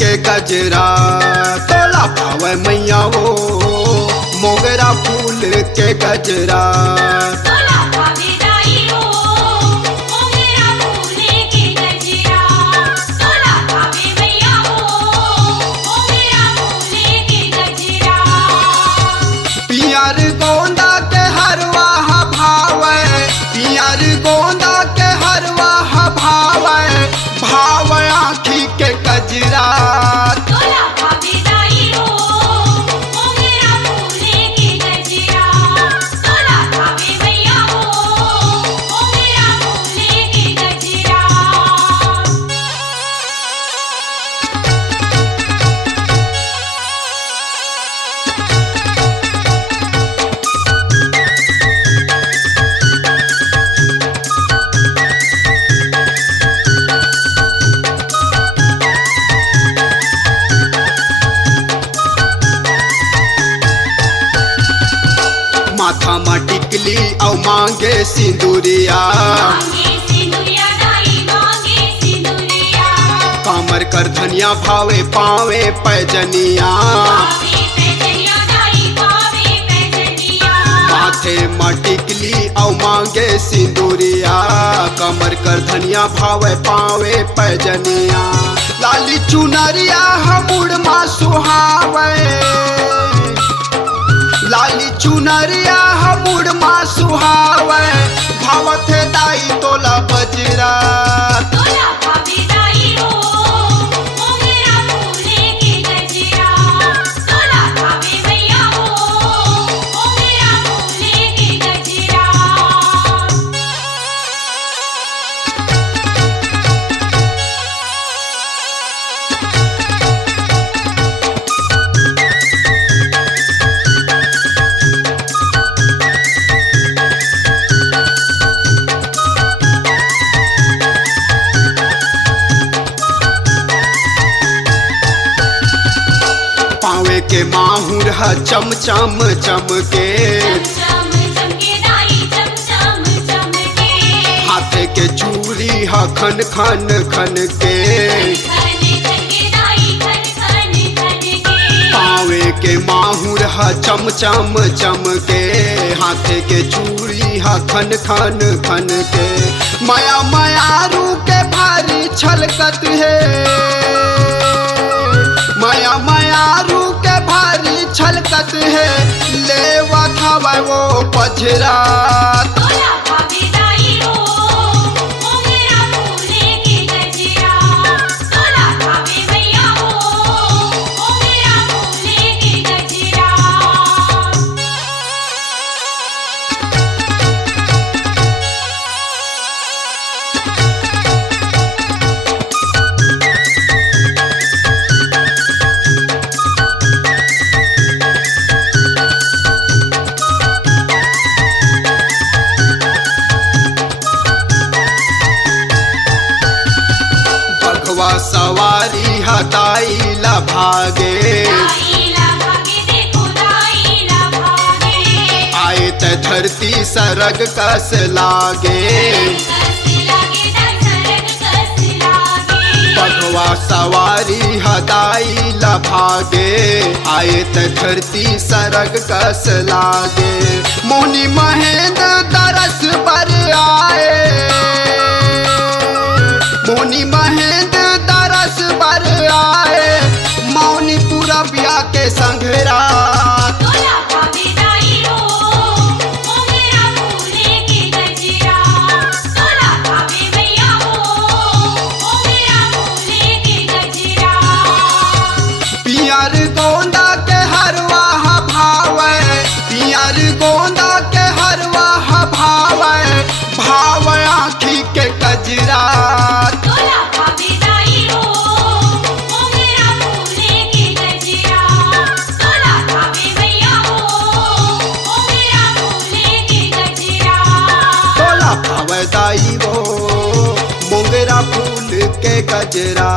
के गजरा तोला पावे मैया हो मोगरा फूल के गजरा तोला पावे दाई हो मोगरा फूल के गजरा तोला पावे मैया हो मोगरा फूल के गजरा पियर गोंदा के हरवा भावे पियर गोंदा के हरवा भावे भाव आँखी के गजरा तोला पावे दाई हो मोगरा फूल के गजरा तोला पावे मैया हो मोगरा फूल के गजरा माथा में टिकली और मांगे सिंदूरिया मांगे सिंदूरिया दाई मांगे सिंदूरिया कामर कर धनिया भावे पावे पैजनिया पावे पैजनिया दाई पावे पैजनिया माथे में टिकली और मांगे सिंदूरिया कमर कर धनिया भावे पावे पैजनिया लाली चुनरिया हमुड़ मा सुहावे लाली चुनरिया हमुड़ मा सुहावे भावत दाई तोला बजरा तोला पावे दाई हो मोगरा फूल के गजरा तोला पावे मैया हो मोगरा फूल के गजरा पावे के माहुर ह चम चम चमके चम चमके दाई चम चमके हाथे के चूड़ी ह खन खन खन के खन के दाई खन के पावे के माहुर ह चम चम चमके हाथे के चूड़ी ह खन खन खन के माया मायारू के भारी छलकत है माया मायारू के भारी छलकत है लेवा खावे वो पझरा तोला पावे दाई हो मोगरा फूल के गजरा तोला पावे मैया हो मोगरा फूल के गजरा बघवा सवारी हताई ला भागे दाईला भागे देखो दाईला भागे आए त धरती सरग कस लागे कस लागे दर्शन कस लागे बघवा सवारी हताई ला भागे आए त धरती सरग कस लागे मोनी महेंद्र तरस पर आए मोनी महेंद्र तरस पर आए मौनी पूरा बिया के संघरा तोला पावे दाई हो मोगरा फूल के गजरा तोला पावे मैया हो मोगरा फूल के गजरा पियर गोंदा के हरवा भावे पियर गोंदा के हरवा भावे भाव आँखी के गजरा तोला पावे दाई हो मोगरा फूल के गजरा तोला पावे मैया हो मोगरा फूल के गजरा तोला पावे दाई वो मोगरा फूल के गजरा।